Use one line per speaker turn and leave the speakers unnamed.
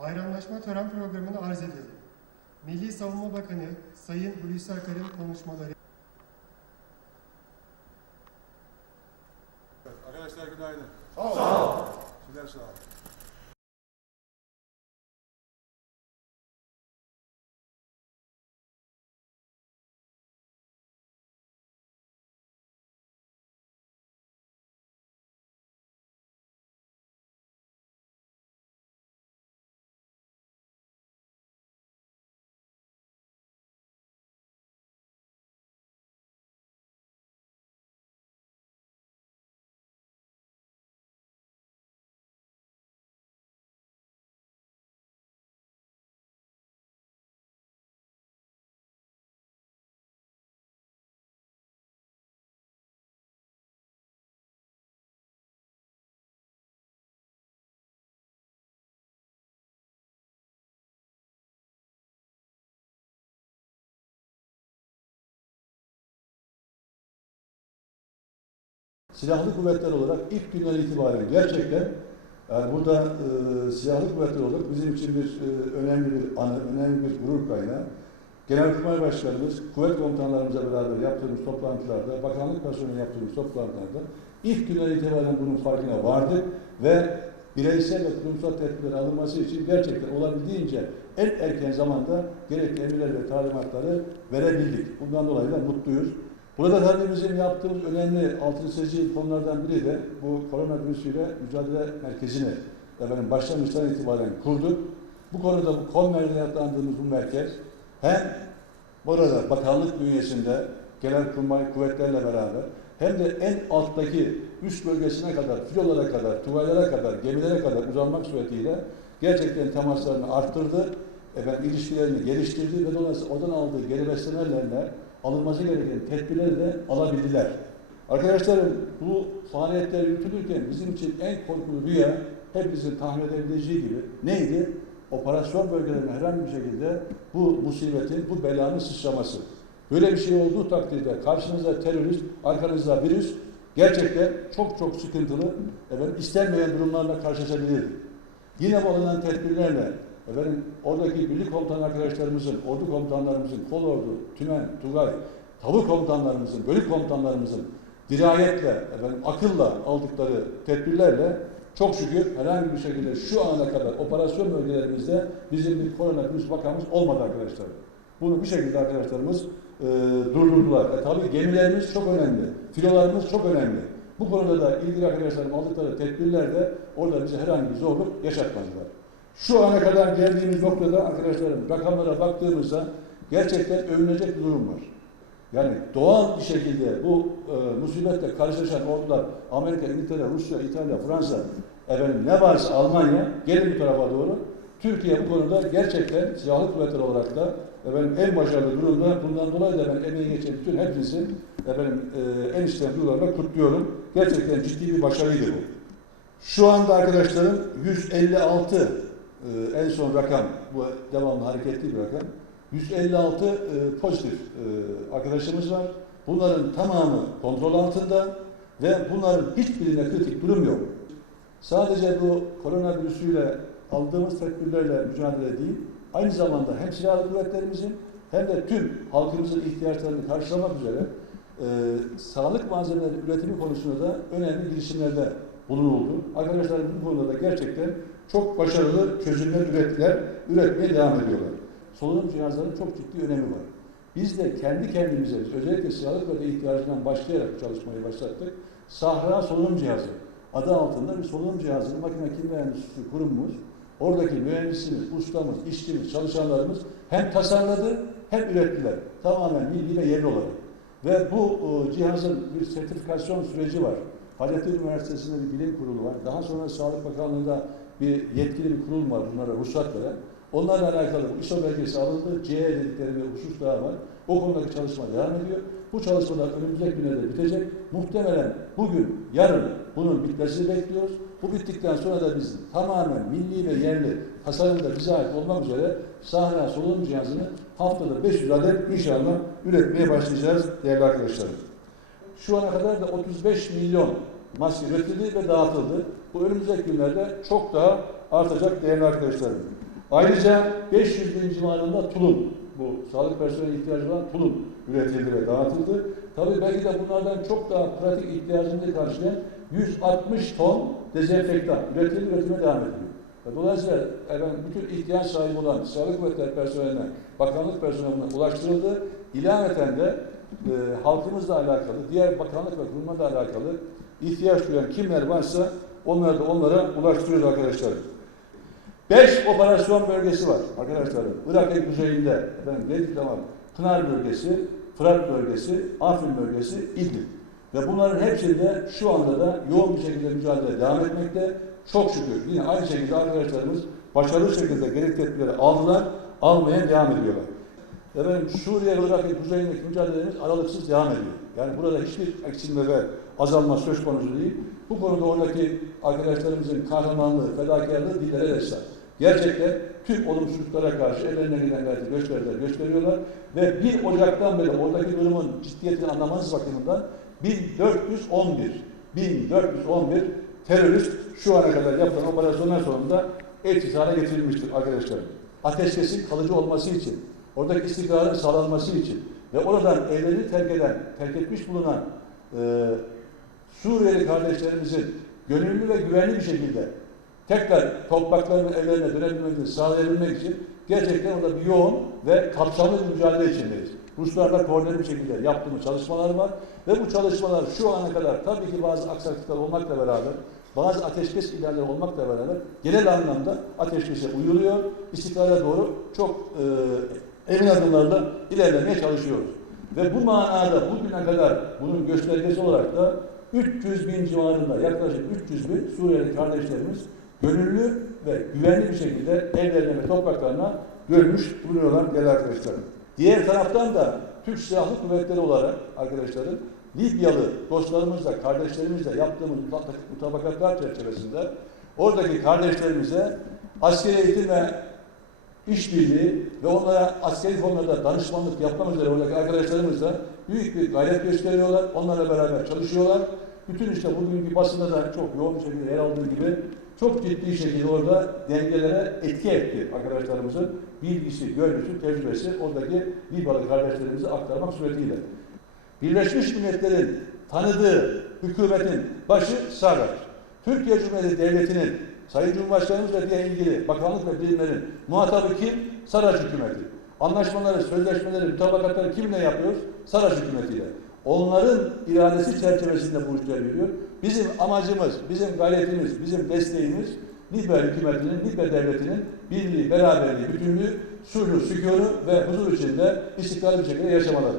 Bayramlaşma tören programını arz ediyorum. Milli Savunma Bakanı Sayın Hulusi Akar'ın konuşmaları
Silahlı kuvvetler olarak ilk günden itibaren gerçekten yani burada e, silahlı kuvvetler olarak bizim için bir e, önemli bir önemli bir gurur kaynağı. Genelkurmay Başkanımız, kuvvet komutanlarımızla beraber yaptığımız toplantılarda, bakanlık personeli yaptığımız toplantılarda ilk günden itibaren bunun farkına vardık ve bireysel ve kurumsal tedbirler alınması için gerçekten olabildiğince en erken zamanda gerekli emirler ve talimatları verebildik. Bundan dolayı da mutluyuz. Burada bizim yaptığımız önemli altını çizdiği konulardan biri de bu koronavirüsüyle mücadele merkezini efendim başlangıçtan itibaren kurduk. Bu konuda bu KOMMER'de adlandırdığımız bu merkez hem burada bakanlık bünyesinde gelen kurmay kuvvetlerle beraber hem de en alttaki üst bölgesine kadar, filolara kadar, tuvalara kadar, gemilere kadar uzanmak suretiyle gerçekten temaslarını arttırdı, efendim, ilişkilerini geliştirdi ve dolayısıyla oradan aldığı geri beslemelerle alınması gereken tedbirleri de alabildiler. Arkadaşlarım bu faaliyetler yürütülürken bizim için en korkulu rüya hepimizin tahmin edebileceği gibi neydi? Operasyon bölgelerine herhangi bir şekilde bu musibetin, bu belanın sıçraması. Böyle bir şey olduğu takdirde karşınızda terörist, arkanızda virüs gerçekten çok çok sıkıntılı, efendim, istenmeyen durumlarla karşılaşabilirdi. Yine alınan tedbirlerle efendim, oradaki birlik komutan arkadaşlarımızın, ordu komutanlarımızın, kol ordu, tümen, tugay, tavuk komutanlarımızın, bölük komutanlarımızın dirayetle, efendim, akılla aldıkları tedbirlerle çok şükür herhangi bir şekilde şu ana kadar operasyon bölgelerimizde bizim bir koronavirüs vakamız olmadı arkadaşlar. Bunu bir şekilde arkadaşlarımız e, durdurdular. E, tabii gemilerimiz çok önemli, filolarımız çok önemli. Bu konuda da ilgili arkadaşlarım aldıkları tedbirlerle orada bize herhangi bir zorluk yaşatmadılar. Şu ana kadar geldiğimiz noktada arkadaşlarım rakamlara baktığımızda gerçekten övünecek bir durum var. Yani doğal bir şekilde bu e, musibetle karşılaşan ordular Amerika, İngiltere, Rusya, İtalya, Fransa, efendim ne varsa Almanya gelin bu tarafa doğru. Türkiye bu konuda gerçekten silahlı kuvvetler olarak da efendim en başarılı durumda. Bundan dolayı da ben emeği geçen bütün hepinizi efendim e, en içten duygularla kutluyorum. Gerçekten ciddi bir başarıydı bu. Şu anda arkadaşlarım 156 e, en son rakam, bu devamlı hareketli bir rakam. 156 e, pozitif e, arkadaşımız var. Bunların tamamı kontrol altında ve bunların hiçbirinde kritik durum yok. Sadece bu koronavirüsüyle aldığımız tedbirlerle mücadele değil, aynı zamanda hem silahlı kuvvetlerimizin hem de tüm halkımızın ihtiyaçlarını karşılamak üzere e, sağlık malzemeleri üretimi konusunda da önemli girişimlerde bulunuldu. Arkadaşlar bu konuda da gerçekten çok başarılı çözümler ürettiler, üretmeye devam ediyorlar. Solunum cihazlarının çok ciddi önemi var. Biz de kendi kendimize, özellikle silahlı kuvvete ihtiyacından başlayarak çalışmayı başlattık. Sahra solunum cihazı adı altında bir solunum cihazını makine kimya endüstrisi kurumumuz, oradaki mühendisimiz, ustamız, işçimiz, çalışanlarımız hem tasarladı hem ürettiler. Tamamen milli ve yerli olarak. Ve bu e, cihazın bir sertifikasyon süreci var. Hacettepe Üniversitesi'nde bir bilim kurulu var. Daha sonra Sağlık Bakanlığı'nda bir yetkili bir kurul var bunlara ruhsat veren. Onlarla alakalı bu ISO belgesi alındı. CE dedikleri bir husus daha var. O konudaki çalışma devam ediyor. Bu çalışmalar önümüzdeki günlerde bitecek. Muhtemelen bugün, yarın bunun bitmesini bekliyoruz. Bu bittikten sonra da biz tamamen milli ve yerli tasarımda bize ait olmak üzere sahra solunum cihazını haftada 500 adet inşallah üretmeye başlayacağız değerli arkadaşlarım. Şu ana kadar da 35 milyon maske üretildi ve dağıtıldı. Bu önümüzdeki günlerde çok daha artacak değerli arkadaşlarım. Ayrıca 500 bin civarında tulum, bu sağlık personeli ihtiyacı olan tulum üretildi ve dağıtıldı. Tabii belki de bunlardan çok daha pratik ihtiyacını karşılayan 160 ton dezenfektan üretildi, üretime devam ediyor. Dolayısıyla efendim, bütün ihtiyaç sahibi olan sağlık kuvvetleri personeline, bakanlık personeline ulaştırıldı. İlaveten de e, halkımızla alakalı, diğer bakanlık ve kurumlarla alakalı ihtiyaç duyan kimler varsa onları da onlara ulaştırıyoruz arkadaşlar. Beş operasyon bölgesi var arkadaşlarım. Irak'ın kuzeyinde, efendim, Gedid Damal, Pınar bölgesi, Fırat bölgesi, Afrin bölgesi, İdlib. Ve bunların hepsinde şu anda da yoğun bir şekilde mücadele devam etmekte. Çok şükür yine aynı şekilde arkadaşlarımız başarılı şekilde gerekli tedbirleri aldılar, almaya devam ediyorlar. Efendim Suriye ve Irak'ın kuzeyindeki mücadelemiz aralıksız devam ediyor. Yani burada hiçbir eksilme ve azalma söz konusu değil. Bu konuda oradaki arkadaşlarımızın kahramanlığı, fedakarlığı dillere destek. Gerçekten tüm olumsuzluklara karşı ellerinden gelen gayreti gösterdiler, gösteriyorlar. Ve 1 Ocak'tan beri oradaki durumun ciddiyetini anlamanız bakımından 1411 1411 terörist şu ana kadar yapılan operasyonlar sonunda etkisiz hale getirilmiştir arkadaşlar. Ateşkesin kalıcı olması için, oradaki istikrarın sağlanması için ve oradan evlerini terk eden, terk etmiş bulunan e, Suriyeli kardeşlerimizin gönüllü ve güvenli bir şekilde tekrar topraklarının evlerine dönebilmesini sağlayabilmek için gerçekten orada bir yoğun ve kapsamlı bir mücadele içindeyiz. Ruslarla koordineli bir şekilde yaptığımız çalışmalar var ve bu çalışmalar şu ana kadar tabii ki bazı aksaklıklar olmakla beraber bazı ateşkes ilerleri olmakla beraber genel anlamda ateşkese uyuluyor. İstikrara doğru çok e, emin adımlarla ilerlemeye çalışıyoruz. Ve bu manada bugüne kadar bunun göstergesi olarak da 300 bin civarında yaklaşık 300 bin Suriyeli kardeşlerimiz gönüllü ve güvenli bir şekilde evlerine ve topraklarına dönmüş bulunuyorlar değerli arkadaşlarım. Diğer taraftan da Türk Silahlı Kuvvetleri olarak arkadaşlarım Libyalı dostlarımızla, kardeşlerimizle yaptığımız mutabakatlar çerçevesinde oradaki kardeşlerimize askeri eğitim ve işbirliği ve onlara askeri konularda danışmanlık yapmak üzere oradaki arkadaşlarımızla büyük bir gayret gösteriyorlar. Onlarla beraber çalışıyorlar. Bütün işte bugünkü basında da çok yoğun bir şekilde yer aldığı gibi çok ciddi şekilde orada dengelere etki etti arkadaşlarımızın bilgisi, görgüsü, tecrübesi oradaki Libyalı kardeşlerimize aktarmak suretiyle. Birleşmiş Milletler'in tanıdığı hükümetin başı Sarraj. Türkiye Cumhuriyeti Devleti'nin Sayın Cumhurbaşkanımız ve diğer ilgili bakanlık ve birimlerin muhatabı kim? Sarraj hükümeti. Anlaşmaları, sözleşmeleri, mutabakatları kimle yapıyoruz? Sarraj hükümetiyle. Onların iradesi çerçevesinde bu işler yürüyor. Bizim amacımız, bizim gayretimiz, bizim desteğimiz Libya hükümetinin, Libya devletinin birliği, beraberliği, bütünlüğü, sulhu, sükûnu ve huzur içinde istikrarlı bir şekilde yaşamaları.